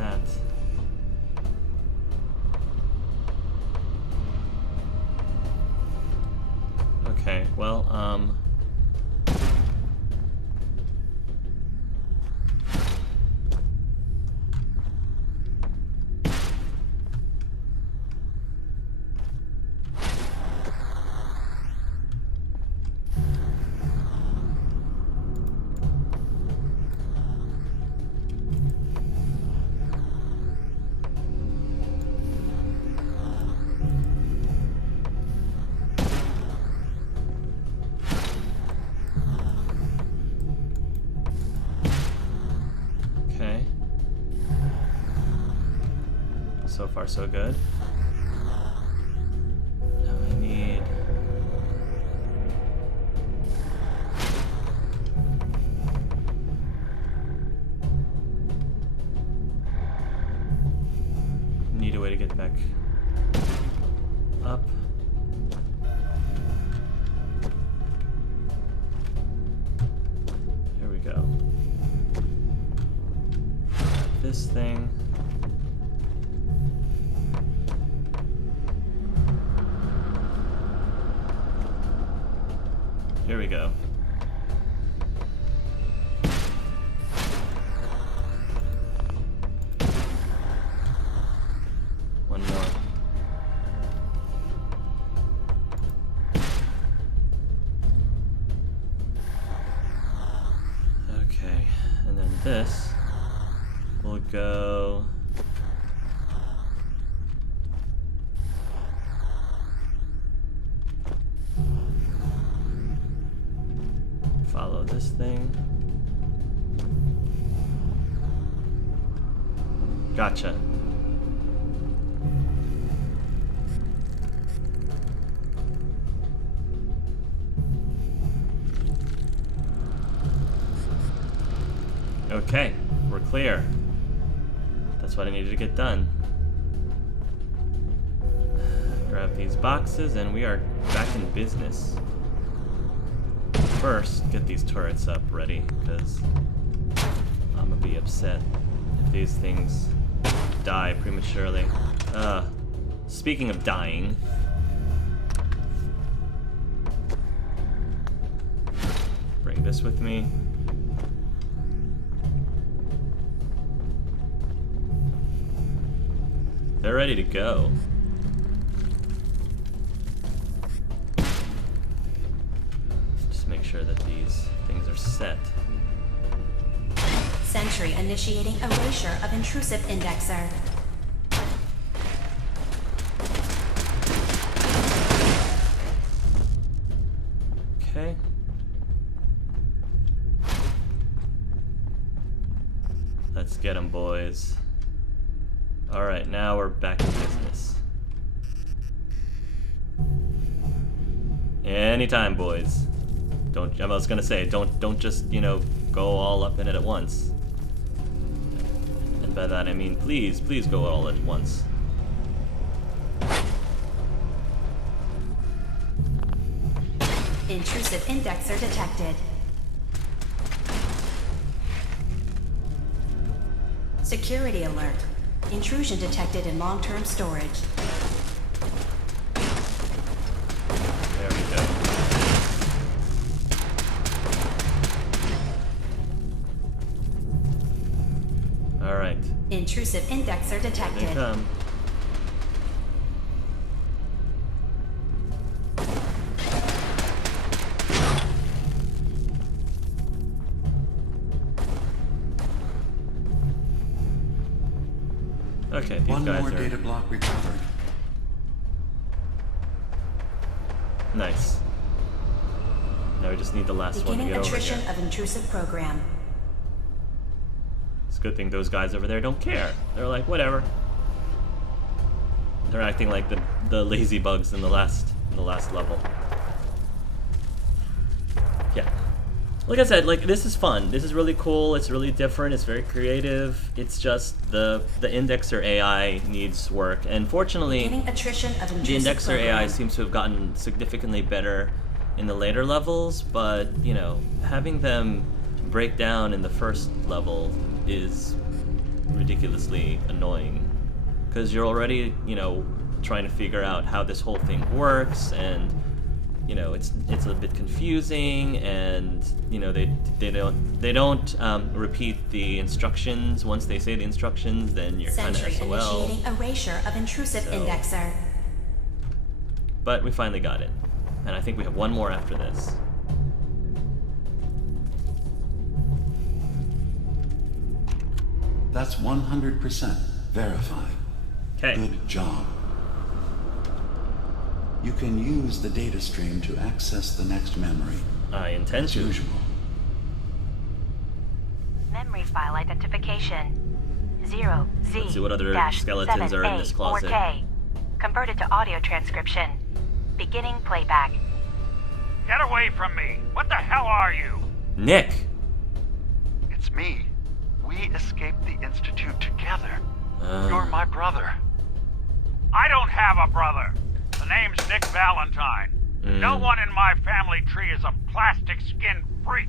that. Okay, well, okay. So far, so good. Now I need... need a way to get back up. Here we go. This thing. Here we go. One more. Okay, and then this will go... follow this thing. Gotcha. Okay, we're clear. That's what I needed to get done. Grab these boxes and we are back in business. First, get these turrets up ready, because I'm gonna be upset if these things die prematurely. Speaking of dying, bring this with me. They're ready to go. Make sure that these things are set. Sentry initiating erasure of intrusive indexer. Okay. Let's get them, boys. Alright, now we're back in business. Anytime, boys. I was gonna say, don't just, you know, go all up in it at once. And by that I mean, please go all at once. Intrusive indexer detected. Security alert. Intrusion detected in long-term storage. There we go. Alright. Intrusive indexer detected. They come. Okay, these One guys more are... data block recovered. Nice. Now we just need the last one to Beginning get over attrition here. of intrusive program. It's a good thing those guys over there don't care. They're like, whatever. They're acting like the lazy bugs in the last level. Yeah. Like I said, like, this is fun. This is really cool. It's really different. It's very creative. It's just the indexer AI needs work. And fortunately, Beginning attrition of the intrusive indexer program. AI seems to have gotten significantly better in the later levels, but, you know, having them break down in the first level is ridiculously annoying. Because you're already, you know, trying to figure out how this whole thing works, and you know, it's a bit confusing, and you know, they don't repeat the instructions. Once they say the instructions, then you're kind of Sentry SOL. initiating erasure of intrusive indexer. But we finally got it, and I think we have one more after this. That's 100% verified. Okay. Good job. You can use the data stream to access the next memory. I intend As to. usual. Memory file identification 0Z Let's see what other skeletons are in this closet. 4K. Converted to audio transcription. Beginning playback. Get away from me! What the hell are you? Nick! It's me. We escaped the Institute together. You're my brother. I don't have a brother. The name's Nick Valentine. No one in my family tree is a plastic skin freak.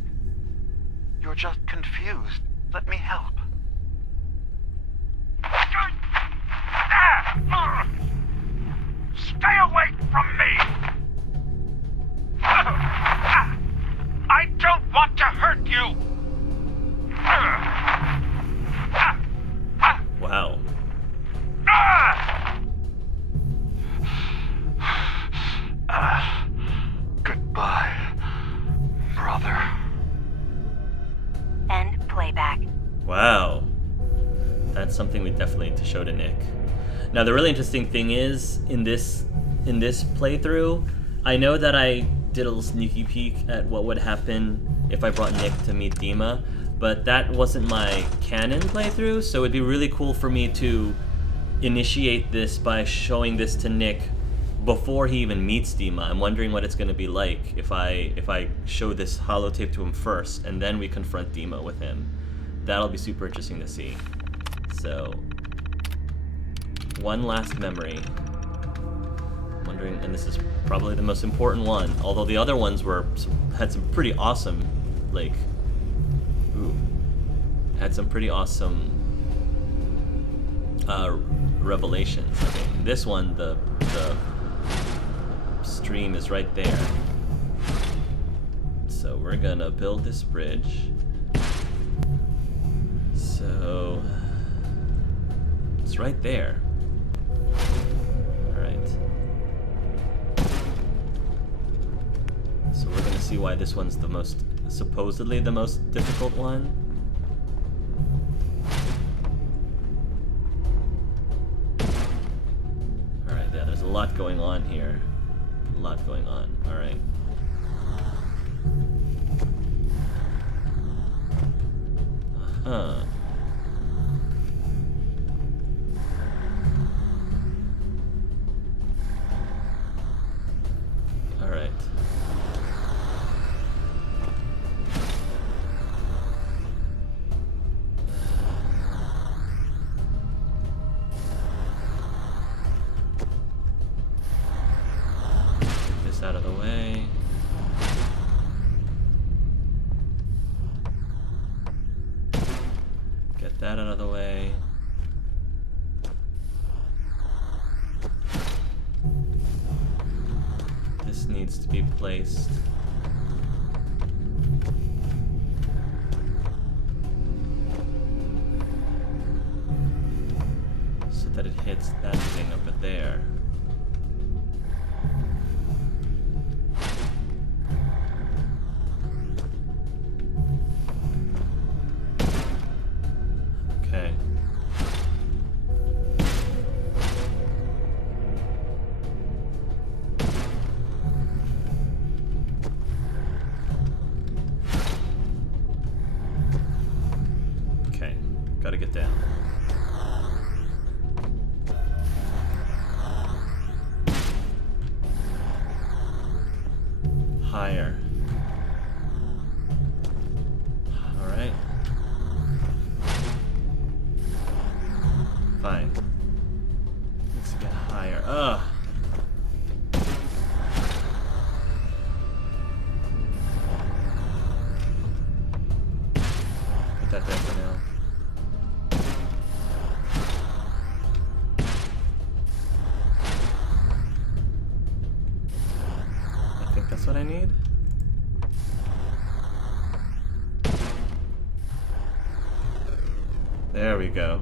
You're just confused. Let me help. Stay away from me! I don't want to hurt you! Wow. Goodbye, brother. End playback. Wow. That's something we definitely need to show to Nick. Now the really interesting thing is, in this playthrough, I know that I did a little sneaky peek at what would happen if I brought Nick to meet DiMA, but that wasn't my canon playthrough, so it'd be really cool for me to initiate this by showing this to Nick before he even meets DiMA. I'm wondering what it's going to be like if I show this holotape to him first, and then we confront DiMA with him. That'll be super interesting to see. So, one last memory. I'm wondering, and this is probably the most important one, although the other ones had some pretty awesome, like, had some pretty awesome revelations. I mean, this one, the stream is right there. So we're gonna build this bridge. So it's right there. Alright. So we're gonna see why this one's supposedly the most difficult one. Alright, yeah, there's a lot going on here. A lot going on. Alright. Uh-huh. Alright. Get this out of the way. Get that out of the way. This needs to be placed. So that it hits that thing over there. Okay. Okay, gotta get down. Higher. Alright. Fine. Let's get higher. Ugh. Put that there for now. There we go.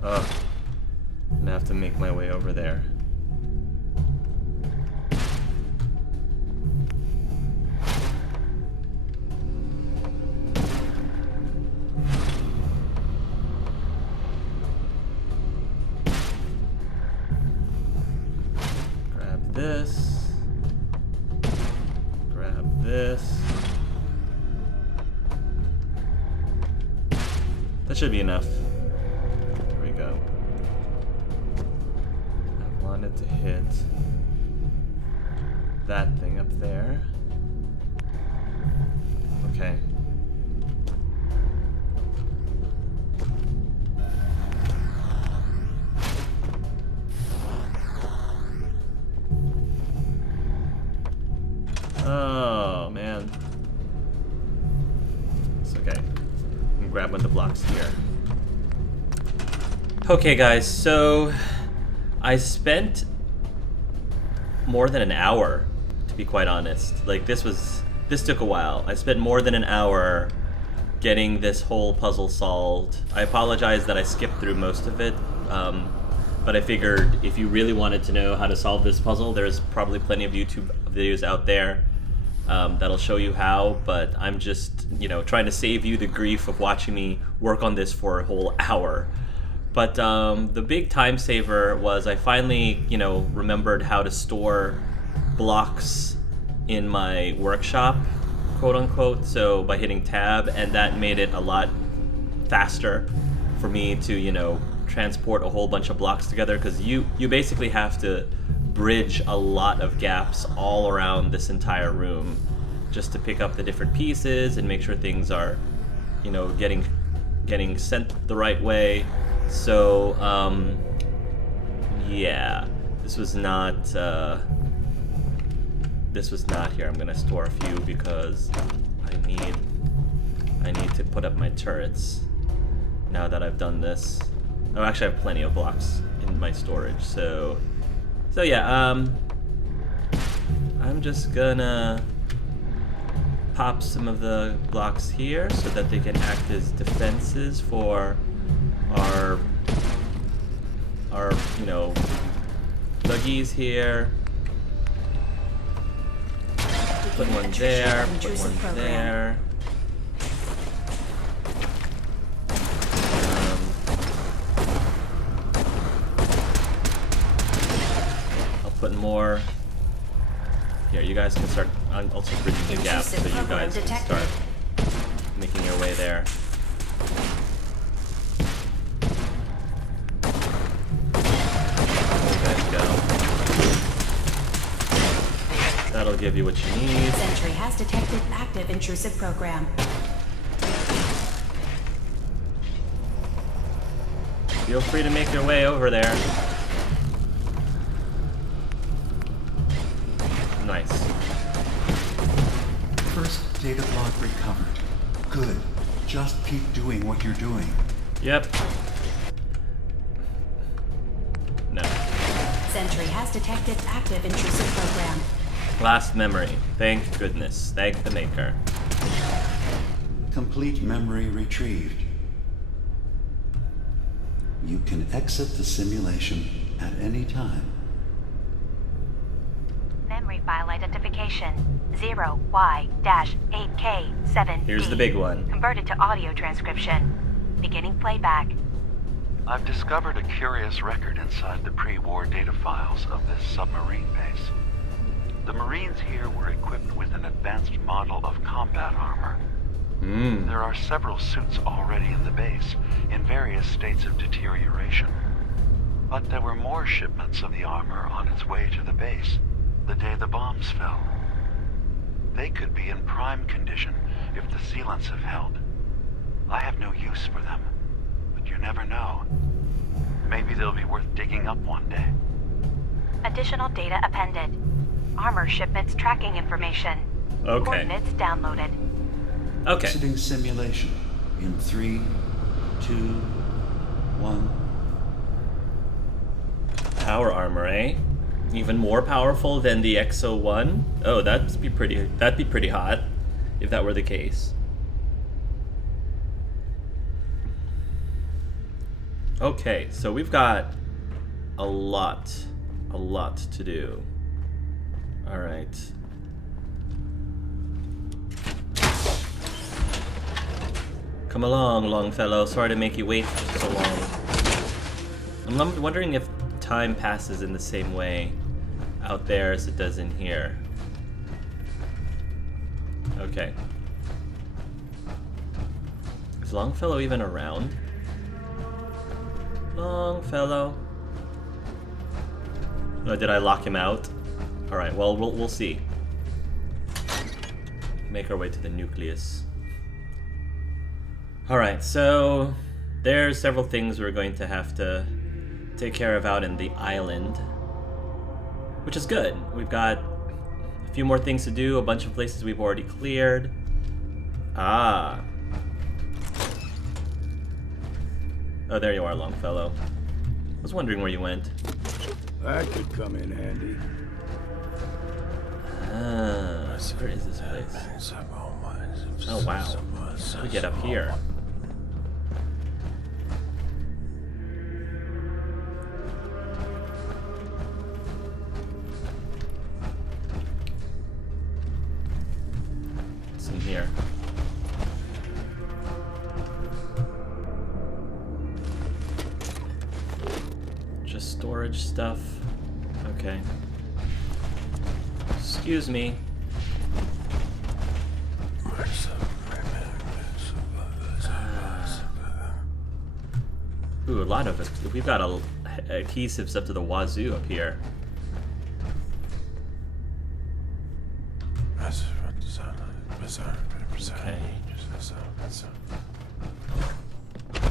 Oh, I'm gonna have to make my way over there. Grab this. Grab this. That should be enough. There we go. I wanted to hit that thing up there. Okay. Oh, man. It's okay. I can grab one of the blocks here. Okay, guys, so I spent more than an hour, to be quite honest. Like, this took a while. I spent more than an hour getting this whole puzzle solved. I apologize that I skipped through most of it, but I figured if you really wanted to know how to solve this puzzle, there's probably plenty of YouTube videos out there that'll show you how, but I'm just, trying to save you the grief of watching me work on this for a whole hour. But the big time saver was I finally, remembered how to store blocks in my workshop, quote unquote, so by hitting tab, and that made it a lot faster for me to, transport a whole bunch of blocks together, because you basically have to bridge a lot of gaps all around this entire room just to pick up the different pieces and make sure things are, getting sent the right way. So, yeah, this was not here. I'm gonna store a few because I need to put up my turrets now that I've done this. Oh, actually I have plenty of blocks in my storage, so yeah, I'm just gonna pop some of the blocks here so that they can act as defenses for our buggies here. Put one there, put one there. I'll put more. Here, you guys can start. I'm also bridging the gap so you guys can start making your way there. That'll give you what you need. Sentry has detected active intrusive program. Feel free to make your way over there. Nice. First data block recovered. Good. Just keep doing what you're doing. Yep. No. Sentry has detected active intrusive program. Last memory. Thank goodness. Thank the maker. Complete memory retrieved. You can exit the simulation at any time. Memory file identification 0Y-8K7B. Here's the big one. Converted to audio transcription. Beginning playback. I've discovered a curious record inside the pre-war data files of this submarine base. The Marines here were equipped with an advanced model of combat armor. There are several suits already in the base, in various states of deterioration. But there were more shipments of the armor on its way to the base the day the bombs fell. They could be in prime condition if the sealants have held. I have no use for them, but you never know. Maybe they'll be worth digging up one day. Additional data appended. Armor shipments tracking information. Okay. Coordinates downloaded. Okay. Exiting simulation in 3, 2, 1. Power armor, eh? Even more powerful than the XO1? Oh, that'd be pretty hot if that were the case. Okay, so we've got a lot to do. All right. Come along, Longfellow. Sorry to make you wait for so long. I'm wondering if time passes in the same way out there as it does in here. Okay. Is Longfellow even around? Longfellow. Oh, did I lock him out? All right. Well, we'll see. Make our way to the Nucleus. All right. So there's several things we're going to have to take care of out in the island, which is good. We've got a few more things to do. A bunch of places we've already cleared. Ah. Oh, there you are, Longfellow. I was wondering where you went. That could come in handy. Ah, where is this place? Oh, wow. How do we get up here? What's in here? Just storage stuff. Okay. Excuse me. Ooh, a lot of it. We've got adhesives up to the wazoo up here. Okay.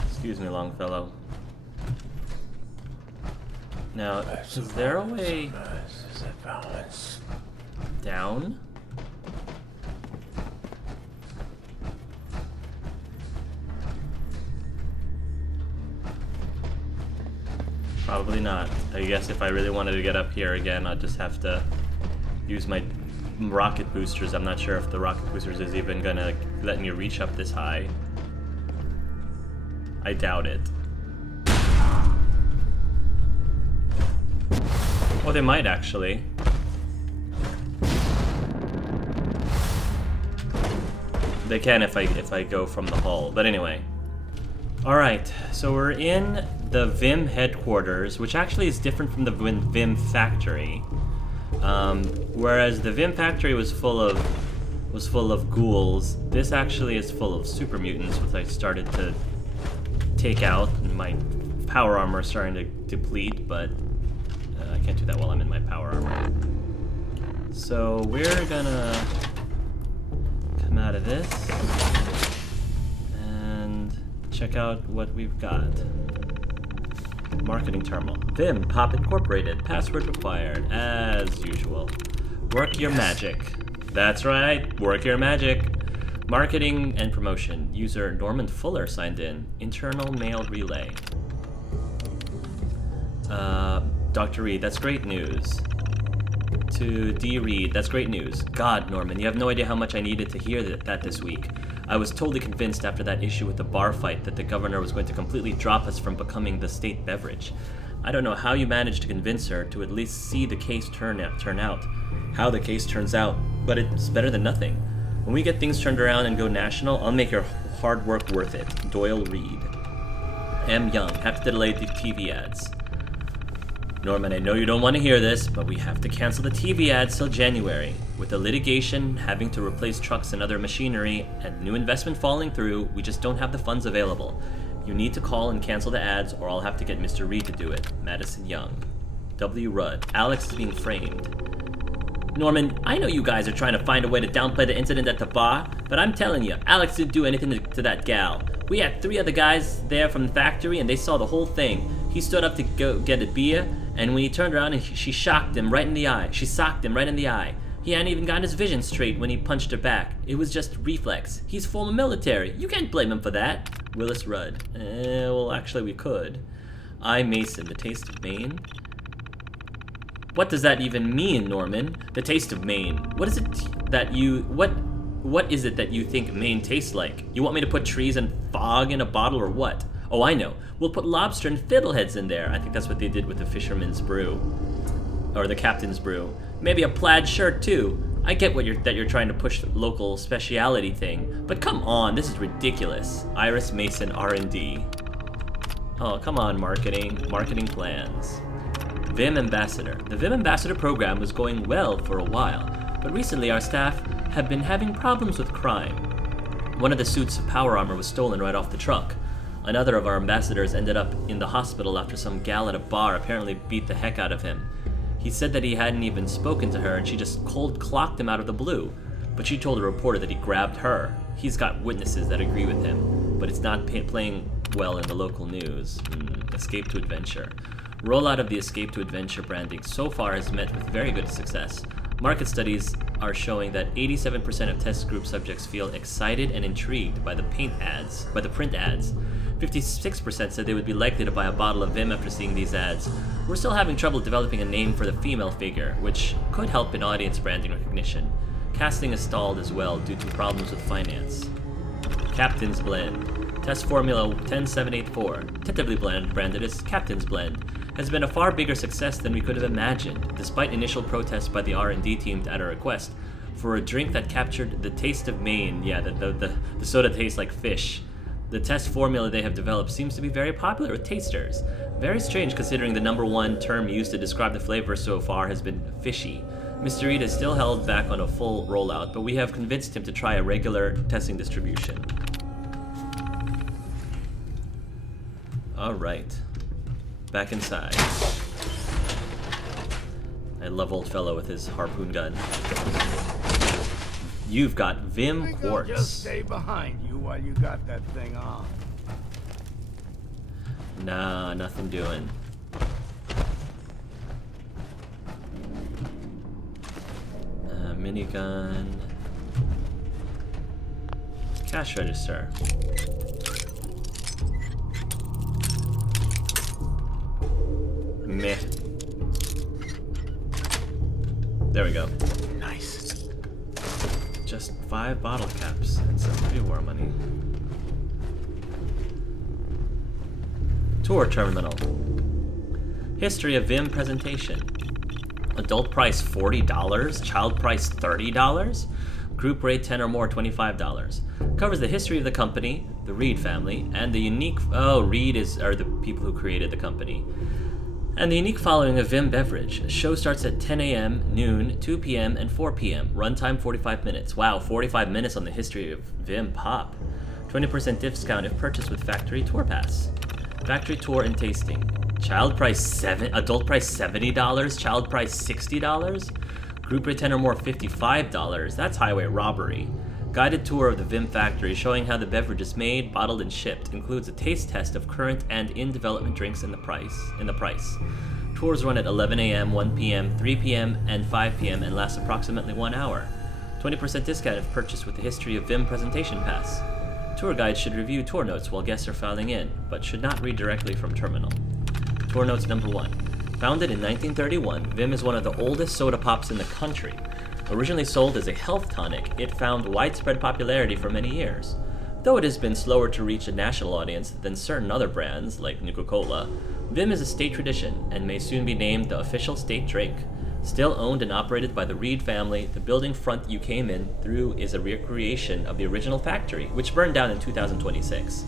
Excuse me, Longfellow. Now, is there a way down? Probably not. I guess if I really wanted to get up here again, I'd just have to use my rocket boosters. I'm not sure if the rocket boosters is even gonna let me reach up this high. I doubt it. Oh, they might actually. They can if I go from the hull. But anyway. Alright, so we're in the Vim headquarters, which actually is different from the Vim factory. Whereas the Vim factory was full of ghouls, this actually is full of super mutants, which I started to take out, and my power armor is starting to deplete, but I can't do that while I'm in my power armor. So we're gonna come out of this and check out what we've got. Marketing terminal. Vim Pop Incorporated. Password required, as usual. Work your magic. That's right, work your magic. Marketing and promotion. User Norman Fuller signed in. Internal mail relay. Dr. Reed, that's great news. To D. Reed, that's great news. God, Norman, you have no idea how much I needed to hear that this week. I was totally convinced after that issue with the bar fight that the governor was going to completely drop us from becoming the state beverage. I don't know how you managed to convince her to at least see the case turn out. How the case turns out, but it's better than nothing. When we get things turned around and go national, I'll make your hard work worth it. Doyle Reed. M. Young, have to delay the TV ads. Norman, I know you don't want to hear this, but we have to cancel the TV ads till January. With the litigation, having to replace trucks and other machinery, and new investment falling through, we just don't have the funds available. You need to call and cancel the ads, or I'll have to get Mr. Reed to do it. Madison Young. W. Rudd. Alex is being framed. Norman, I know you guys are trying to find a way to downplay the incident at the bar, but I'm telling you, Alex didn't do anything to that gal. We had 3 other guys there from the factory, and they saw the whole thing. He stood up to go get a beer, and when he turned around, and she shocked him right in the eye. She socked him right in the eye. He hadn't even gotten his vision straight when he punched her back. It was just reflex. He's former military. You can't blame him for that. Willis Rudd. Well, actually, we could. I. Mason. The taste of Maine? What does that even mean, Norman? The taste of Maine. What is it that you... What is it that you think Maine tastes like? You want me to put trees and fog in a bottle or what? Oh, I know. We'll put lobster and fiddleheads in there. I think that's what they did with the fisherman's brew. Or the captain's brew. Maybe a plaid shirt, too. I get that you're trying to push the local speciality thing, but come on, this is ridiculous. Iris Mason R&D. Oh, come on, marketing plans. Vim Ambassador. The Vim Ambassador program was going well for a while, but recently our staff have been having problems with crime. One of the suits of power armor was stolen right off the truck. Another of our ambassadors ended up in the hospital after some gal at a bar apparently beat the heck out of him. He said that he hadn't even spoken to her and she just cold clocked him out of the blue, but she told a reporter that he grabbed her. He's got witnesses that agree with him, but it's not playing well in the local news. Escape to Adventure. Rollout of the Escape to Adventure branding so far has met with very good success. Market studies are showing that 87% of test group subjects feel excited and intrigued by the print ads. 56% said they would be likely to buy a bottle of Vim after seeing these ads. We're still having trouble developing a name for the female figure, which could help in audience branding recognition. Casting is stalled as well due to problems with finance. Captain's Blend. Test Formula 10784, tentatively branded as Captain's Blend, has been a far bigger success than we could have imagined, despite initial protests by the R&D team at our request, for a drink that captured the taste of Maine. Yeah, the soda tastes like fish. The test formula they have developed seems to be very popular with tasters. Very strange considering the #1 term used to describe the flavor so far has been fishy. Mr. Reed is still held back on a full rollout, but we have convinced him to try a regular testing distribution. Alright. Back inside. I love old fellow with his harpoon gun. You've got Vim Quartz. I'll just stay behind you while you got that thing on. Nah, nothing doing. Minigun. Cash register. Meh. There we go. Nice. Just 5 bottle caps and some pre-war money. Tour terminal. History of Vim presentation. Adult price $40, child price $30, group rate 10 or more $25. Covers the history of the company, the Reed family, and the unique Reed are the people who created the company. And the unique following of Vim Beverage. The show starts at 10 a.m., noon, 2 p.m., and 4 p.m. Runtime 45 minutes. Wow, 45 minutes on the history of Vim Pop. 20% discount if purchased with Factory Tour Pass. Factory Tour and Tasting. Adult price $70, child price $60, group rate 10 or more $55. That's highway robbery. Guided tour of the Vim factory showing how the beverage is made, bottled, and shipped. Includes a taste test of current and in-development drinks in the price. Tours run at 11 a.m., 1 p.m., 3 p.m., and 5 p.m. and last approximately 1 hour. 20% discount if purchased with the History of Vim Presentation Pass. Tour guides should review tour notes while guests are filing in, but should not read directly from terminal. Tour notes number 1. Founded in 1931, Vim is one of the oldest soda pops in the country. Originally sold as a health tonic, it found widespread popularity for many years. Though it has been slower to reach a national audience than certain other brands, like Nuka-Cola, Vim is a state tradition and may soon be named the official state drink. Still owned and operated by the Reed family, the building front you came in through is a recreation of the original factory, which burned down in 2026.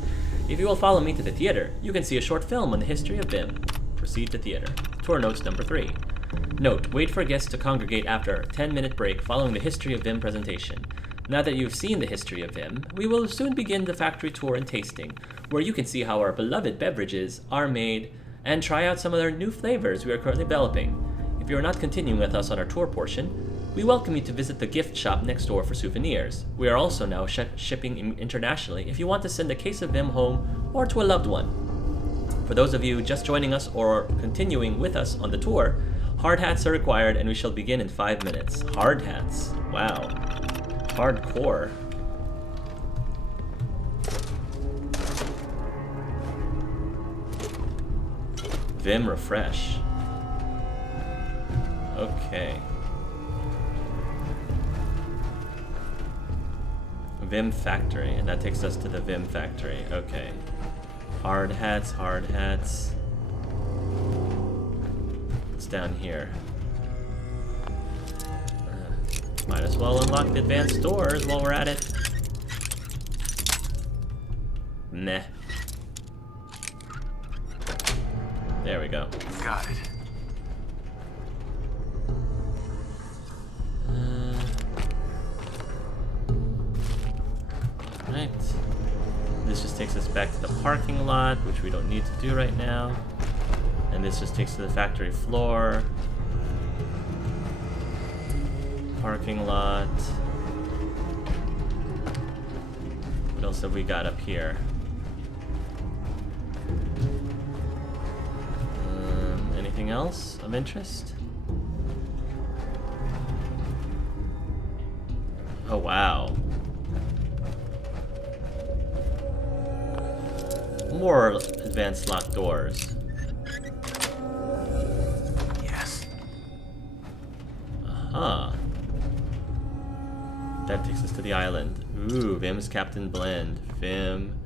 If you will follow me to the theater, you can see a short film on the history of Vim. Proceed to theater. Tour notes number 3. Note, wait for guests to congregate after a 10-minute break following the History of Vim presentation. Now that you've seen the history of Vim, we will soon begin the factory tour and tasting, where you can see how our beloved beverages are made and try out some of their new flavors we are currently developing. If you are not continuing with us on our tour portion, we welcome you to visit the gift shop next door for souvenirs. We are also now shipping internationally if you want to send a case of Vim home or to a loved one. For those of you just joining us or continuing with us on the tour, hard hats are required and we shall begin in 5 minutes. Hard hats. Wow. Hardcore. Vim Refresh. Okay. Vim Factory, and that takes us to the Vim Factory. Okay. Hard hats, hard hats. What's down here? Might as well unlock the advanced doors while we're at it. Meh. There we go. Got it. Right. This just takes us back to the parking lot, which we don't need to do right now. And this just takes us to the factory floor. Parking lot. What else have we got up here? Anything else of interest? Oh, wow. More advanced locked doors. Yes. Uh-huh. That takes us to the island. Ooh, Vim's Captain Blend. Vim,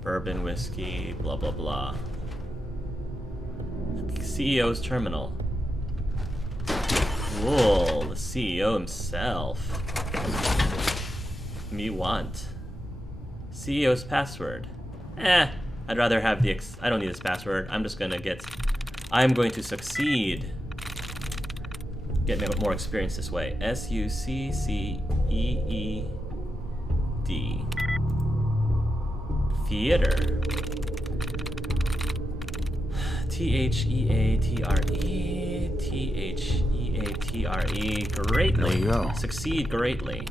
bourbon, whiskey, blah, blah, blah. CEO's terminal. Whoa, the CEO himself. Me want. CEO's password. I'd rather have the I don't need this password. I'm just gonna get... I'm going to succeed. Get more experience this way. SUCCEED. Theater. THEATRE. THEATRE. Greatly. There you go. Succeed greatly.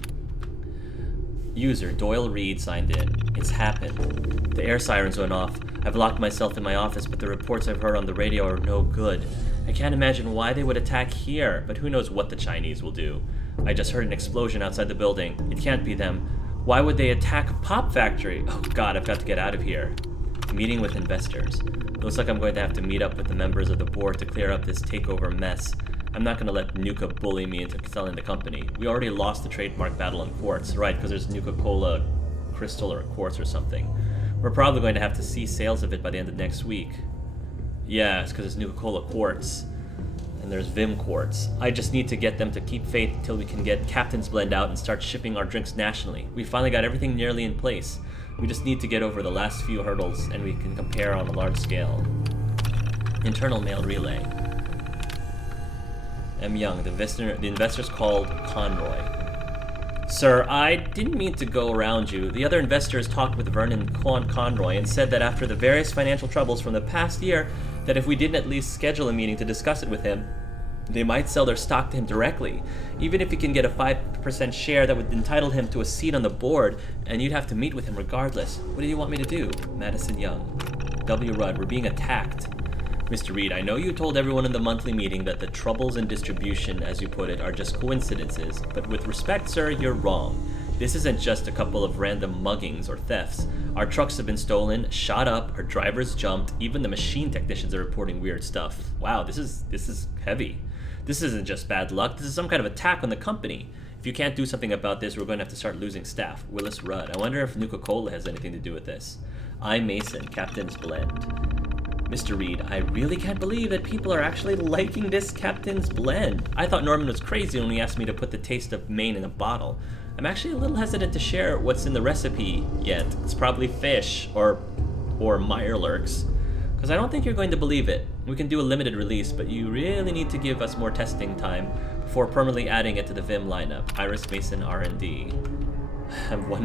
User Doyle Reed signed in. It's happened. The air sirens went off. I've locked myself in my office, but the reports I've heard on the radio are no good. I can't imagine why they would attack here, but who knows what the Chinese will do. I just heard an explosion outside the building. It can't be them. Why would they attack a pop factory? Oh god, I've got to get out of here. Meeting with investors. Looks like I'm going to have to meet up with the members of the board to clear up this takeover mess. I'm not going to let Nuka bully me into selling the company. We already lost the trademark battle on quartz, right, because there's Nuka-Cola crystal or quartz or something. We're probably going to have to see sales of it by the end of next week. Yeah, it's because it's Nuka-Cola quartz. And there's Vim quartz. I just need to get them to keep faith until we can get Captain's Blend out and start shipping our drinks nationally. We finally got everything nearly in place. We just need to get over the last few hurdles and we can compare on a large scale. Internal mail relay. M. Young, the investors called Conroy. Sir, I didn't mean to go around you. The other investors talked with Vernon Conroy and said that after the various financial troubles from the past year, that if we didn't at least schedule a meeting to discuss it with him, they might sell their stock to him directly. Even if he can get a 5% share, that would entitle him to a seat on the board, and you'd have to meet with him regardless. What do you want me to do? Madison Young. W. Rudd, we're being attacked. Mr. Reed, I know you told everyone in the monthly meeting that the troubles in distribution, as you put it, are just coincidences, but with respect, sir, you're wrong. This isn't just a couple of random muggings or thefts. Our trucks have been stolen, shot up, our drivers jumped, even the machine technicians are reporting weird stuff. Wow, this is heavy. This isn't just bad luck, this is some kind of attack on the company. If you can't do something about this, we're going to have to start losing staff. Willis Rudd, I wonder if Nuka-Cola has anything to do with this. I. Mason, Captain's Blend. Mr. Reed, I really can't believe that people are actually liking this Captain's Blend. I thought Norman was crazy when he asked me to put the taste of Maine in a bottle. I'm actually a little hesitant to share what's in the recipe yet. It's probably fish or Mirelurks, because I don't think you're going to believe it. We can do a limited release, but you really need to give us more testing time before permanently adding it to the Vim lineup. Iris Mason R&D.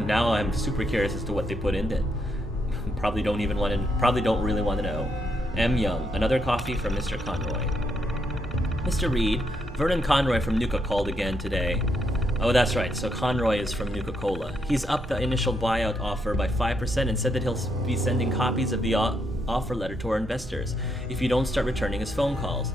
Now I'm super curious as to what they put in it. Probably don't really want to know. M. Young, another coffee from Mr. Conroy. Mr. Reed, Vernon Conroy from Nuka called again today. Oh, that's right, so Conroy is from Nuka-Cola. He's upped the initial buyout offer by 5% and said that he'll be sending copies of the offer letter to our investors if you don't start returning his phone calls.